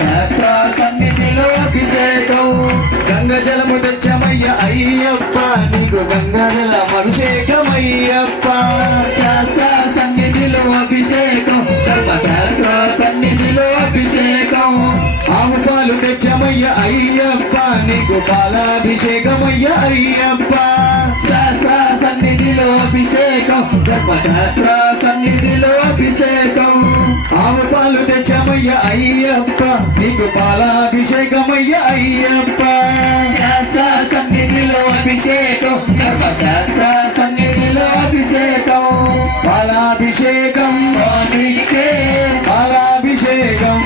ధర్మశాస్త్ర సన్నిధిలో అభిషేకం. గంగ జలము తెచ్చమయ్య అయ్యప్ప నీకు గంగా జలం అభిషేకం శాస్త్ర సన్నిధిలో అభిషేకం ధర్మశాస్త్ర సన్నిధిలో అభిషేకం. ఆవు పాలు తెచ్చమయ్య అయ్యప్ప నీకు పాలాభిషేకమయ్య అయ్యప్ప. సన్నిధిలో అభిషేకం ధర్మశాస్త్ర సన్నిధిలో అభిషేకం. ఆవు పాలు తెచ్చమయ్య అయ్యప్ప నీకు పాలాభిషేకమయ్య అయ్యప్ప. శాస్త్ర సన్నిధిలో అభిషేకం ధర్మశాస్త్ర సన్నిధిలో అభిషేకం. పాలాభిషేకం పాలాభిషేకం.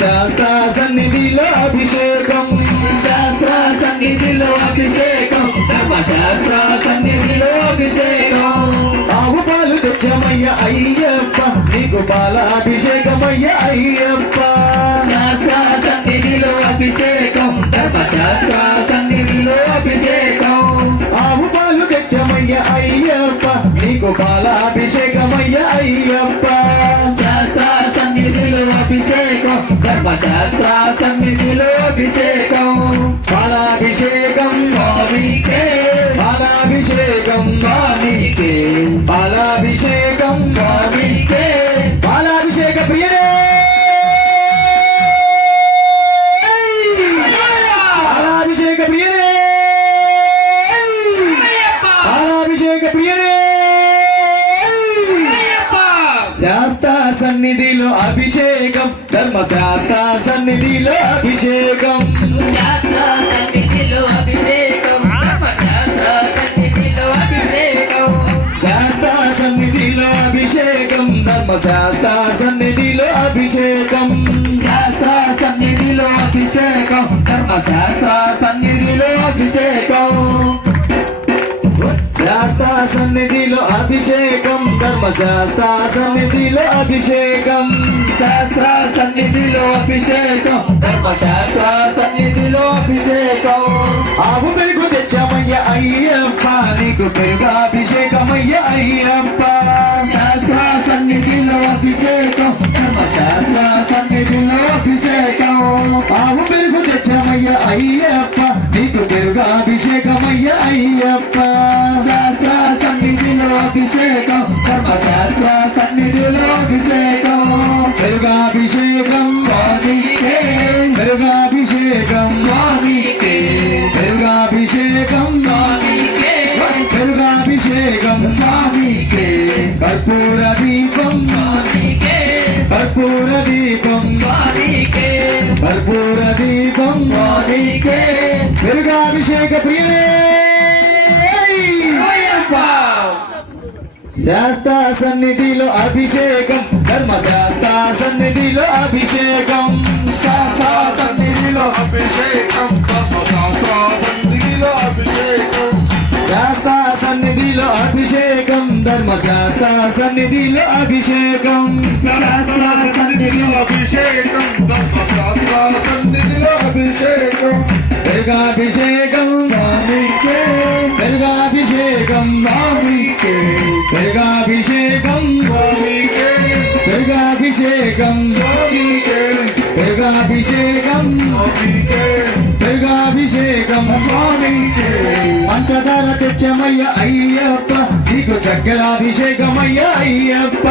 శాస్త్ర సన్నిధిలో అభిషేకం. శాస్త్ర సన్నిధిలో అభిషేకం. ధర్మశాస్త్ర సన్నిధిలో అభిషేకం. ఆవు పాలు తెచ్చమయ్య అయ్యప్ప నీకు పాలాభిషేకమయ్య అయ్యప్ప. శాస్త్ర సన్నిధిలో అభిషేకం. ధర్మశాస్త్ర సన్నిధిలో అభిషేకం. ఆవు పాలు తెచ్చమయ్య అయ్యప్ప నీకు పాలాభిషేకమయ్య అయ్యప్ప. ధర్మశాస్త్ర సన్నిధిలో అభిషేకం ఫలాభిషేకం. ధర్మశాస్త్ర సన్నిధిలో అభిషేకం. శాస్త్ర సన్నిధిలో అభిషేకం. ధర్మశాస్త్ర సన్నిధిలో అభిషేకం. శాస్త్ర సన్నిధిలో అభిషేకం ధర్మశాస్త్ర సన్నిధిలో అభిషేకం. శాస్త్ర సన్నిధిలో అభిషేకం ధర్మశాస్త్ర సన్నిధిలో అభిషేకం. శాస్త్ర సన్నిధిలో అభిషేకం. ధర్మశాస్త్ర సన్నిధిలో అభిషేకం. శాస్త్ర సన్నిధిలో అభిషేకం. ధర్మశాస్త్ర సన్నిధిలో అభిషేకం. ఆవు పెరుగు తెచ్చామయ్య అయ్యప్ప. నీకు పెరుగు అభిషేకమయ్య అయ్యప్ప. శాస్త్ర సన్నిధిలో అభిషేకం. ధర్మశాస్త్ర సన్నిధిలో అభిషేకం. ఆవు పెరుగు తెచ్చామయ్య అయ్యప్ప. నీకు పెరుగు అభిషేకమయ్య అయ్యప్ప. శాస్త్ర సన్నిధిలో అభిషేకం ధర్మశాస్త్ర సన్నిధిలో అభిషేకం. పెరుగాభిషేకం స్వామికే పెరుగాభిషేకం స్వామికే. పెరుగాభిషేకం స్వామికే పెరుగాభిషేకం స్వామికే. కర్పూర దీపం స్వామికే. కర్పూర దీపం స్వామికే. కర్పూర దీపం స్వామికే. పెరుగాభిషేక ప్రియనే అయ్యప్ప! శాస్త్ర సన్నిధిలో అభిషేకం ధర్మశాస్త్ర సన్నిధిలో అభిషేకం. శాస్త్ర సన్నిధిలో అభిషేకం ధర్మశాస్త్ర సన్నిధిలో అభిషేకం. శాస్త్ర సన్నిధిలో అభిషేకం ధర్మశాస్త్ర సన్నిధిలో అభిషేకం. శాస్త్ర సన్నిధిలో అభిషేకం. అభిషేకం. మృగాభిషేకం స్వామికి పంచదార తెచ్చమయ్య అయ్యప్ప. నీకు చక్రాభిషేకమయ్య అయ్యప్ప.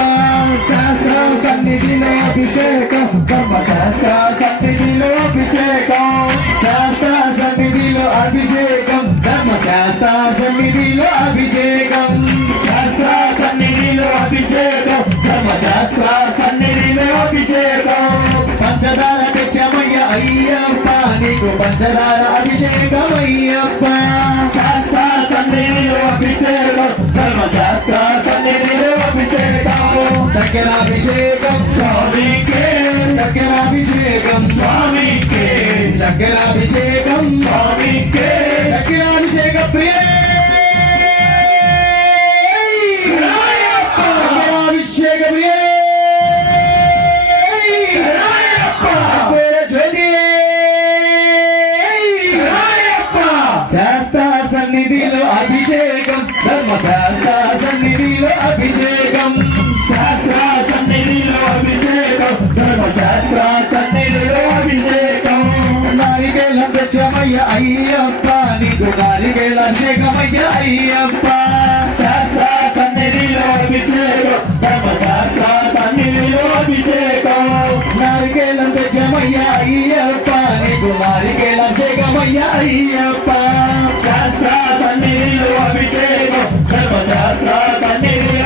శాస్త్ర సన్నిధిలో అభిషేకం. కర్మ శాస్త్ర సన్నిధిలో అభిషేకం. శాస్త్ర సన్నిధిలో అభిషేకం. కర్మ శాస్త్ర సన్నిధిలో అభిషేకం. శాస్త్ర సన్నిధిలో అభిషేకం. కర్మ శాస్త్ర సన్నిధిలో అభిషేకం. పంచదార పంచదార అభిషేకమయ్యప్ప. శాస్త్ర సన్నిధిలో అభిషేకం. ధర్మశాస్త్ర సన్నిధిలో అభిషేకము చక్రాభిషేకం స్వామికే. చక్రాభిషేకం స్వామికే. చక్రాభిషేకం స్వామికే. నారికేళం తెచ్చమయ్య అయ్యప్ప నీకు నారికేళ అభిషేకమయ్య అయ్యప్ప. సన్నిధిలో అభిషేకం తమ సన్నిధిలో అభిషేకం. నారికేళం తెచ్చమయ్య అయ్యప్ప నీకు నారికేళ అభిషేకమయ్య అయ్యప్ప. శాస్త్ర సన్నిధిలో అభిషేకం ధర్మశాస్త్ర సన్నిధిలో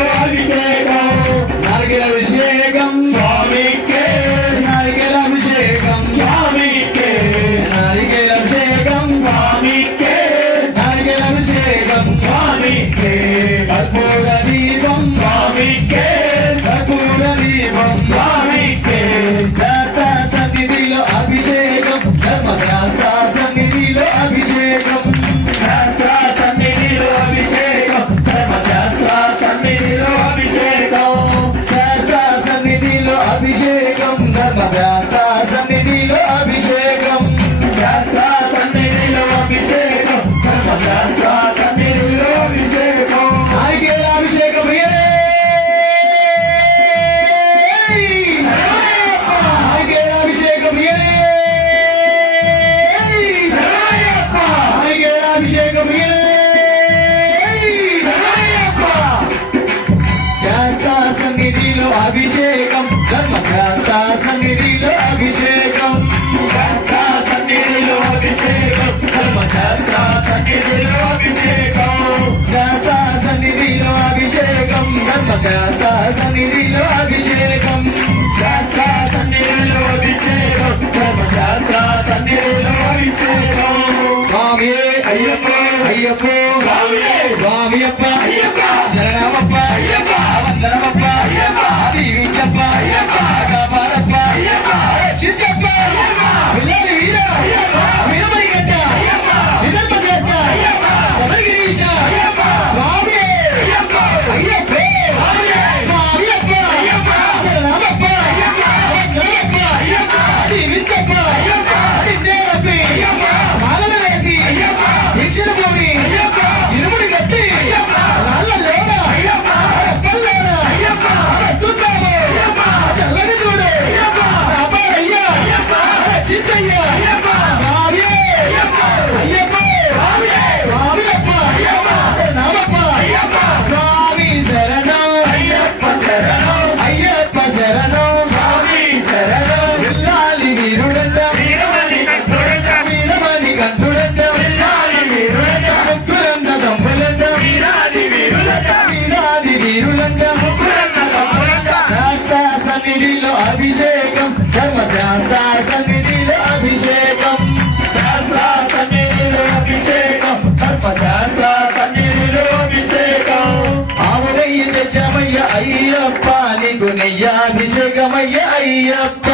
అన్నయ్యాభిషేకమయ్య అయ్యప్ప.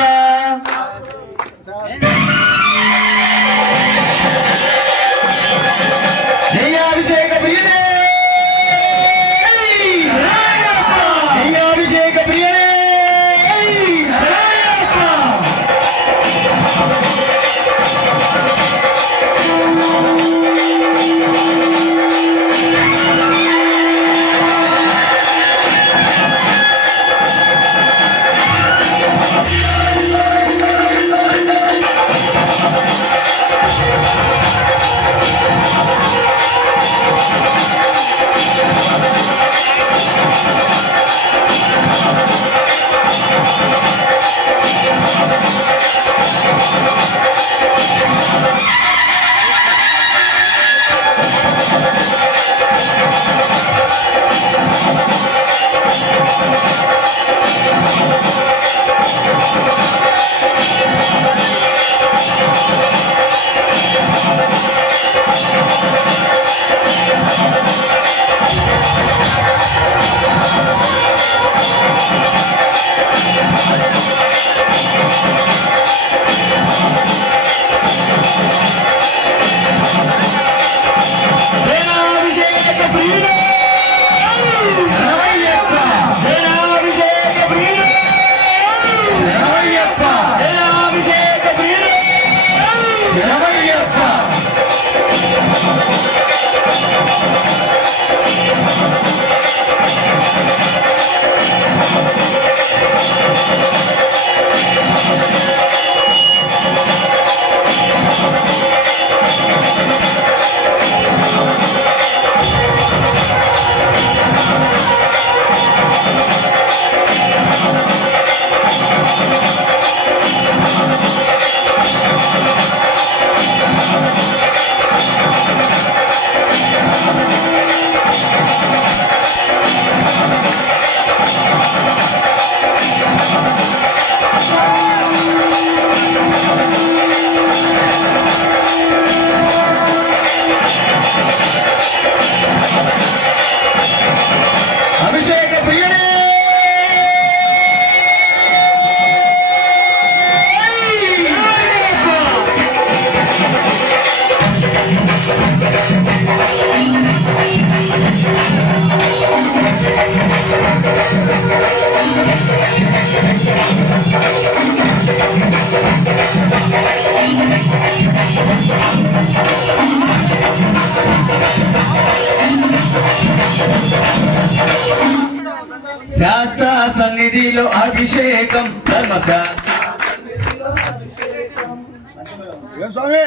ఏం స్వామి?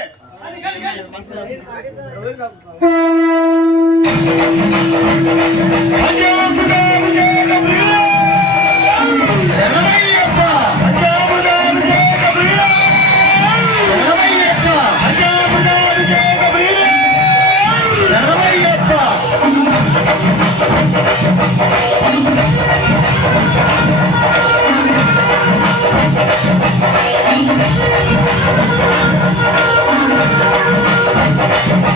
శరణమయ్యప్ప శరణమయ్యప్ప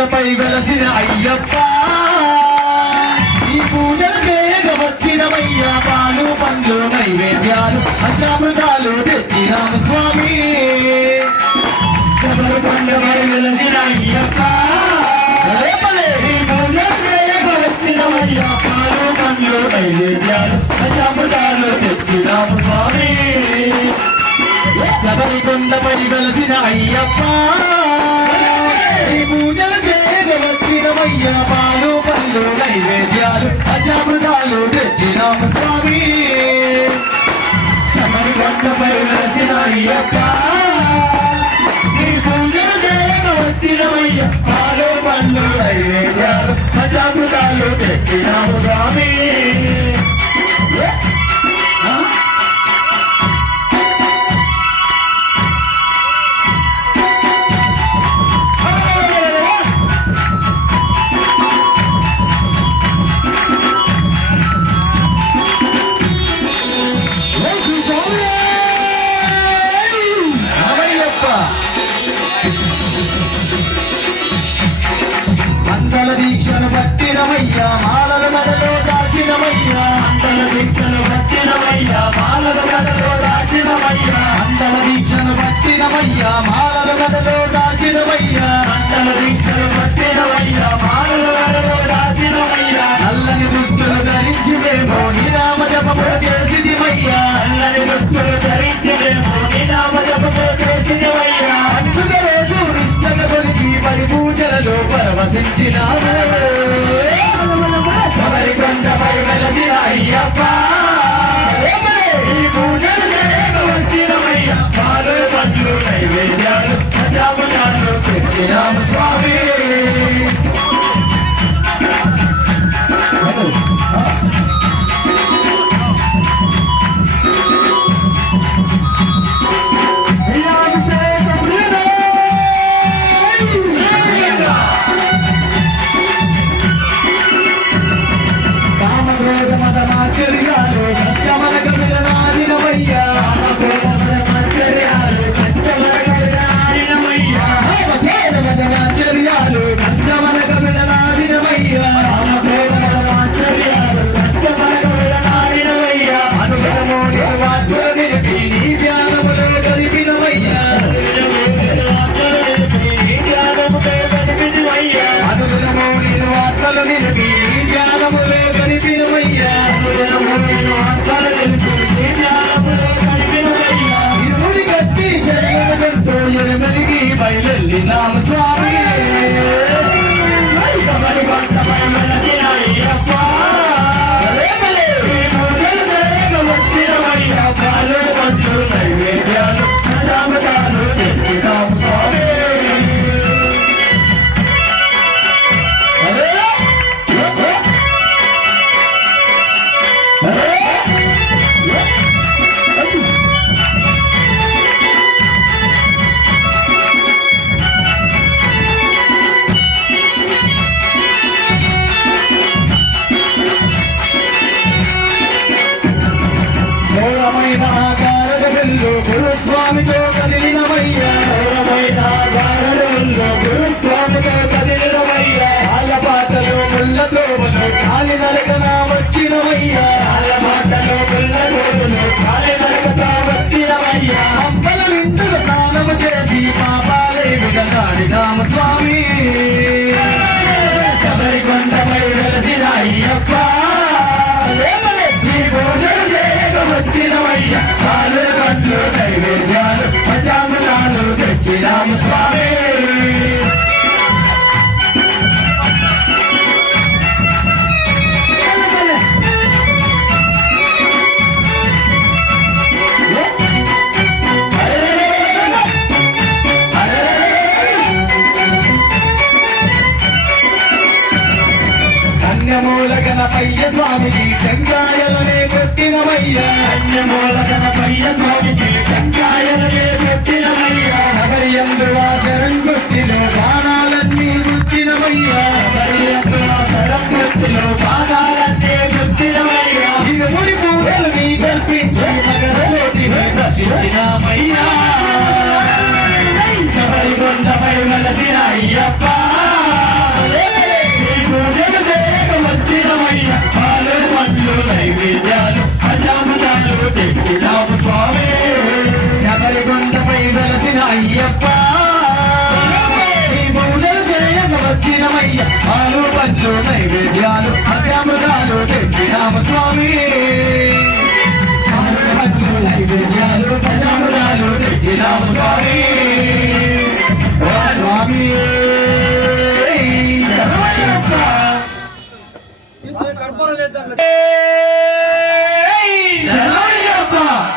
కొండపై వెలసిన అయ్యప్ప. ఈ పూజలు చేయక వచ్చినవయ్య పాలు పండ్లు నైవేద్యాలు అష్టామృతాలు తెచ్చినాము స్వామి. శబరికొండపై వెలసిన అయ్యప్ప. రేపలే ఈ పూజలు చేయక పాలు పండ్లు నైవేద్యాలు తెచ్చినాము స్వామి. వెలసిన అయ్యప్ప. పూజలు చేయక వచ్చినవయ్య పాలు పళ్ళు నైవేద్యాలు అజామృతాలు తెచ్చినాము స్వామి. శబరికొండపై వెలసిన అయ్యప్ప. ఈ పూజలు చేయక వచ్చినవయ్య పాలు పళ్ళు నైవేద్యాలు అజామృతాలు తెచ్చినాము స్వామి. మండల భక్తిరమయ్యా మాలల మెడలో దాచినమయ్యా మండల దీక్షను భక్తిరమయ్యా మాలల మెడలో దాచినమయ్యా మండల దీక్షను భక్తిరమయ్యా మాలల మెడలో దాచినమయ్యా మండల దీక్షను భక్తిరమయ్యా మాలల మెడలో దాచినమయ్యా నల్లని దుస్తులు ధరించి మేము నిరామ జపము చేసిదిమయ్యా నల్లని దుస్తులు ధరించి మేము నిరామ కొలిచి పూజలలో పూజలలో శబరి శబరికొండపై వెలసిన అయ్యప్ప ఈ పూజలు చేయక పాలు పండ్లు నైవేద్యాలు ప్రజాములాలు తెచ్చినాము స్వామి. అడిగాము స్వామి. శబరి కొండపై వెలసిన అయ్యప్ప వచ్చినవయ్య కాలు పండ్లు నైవేద్యాలు పచాములాలు తెచ్చినాము స్వామి.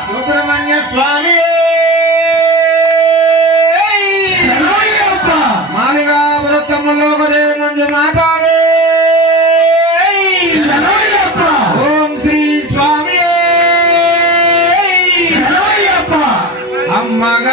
సుబ్రహ్మణ్య స్వామి. మాలిగా వృత్తములో మంది మాతా మగ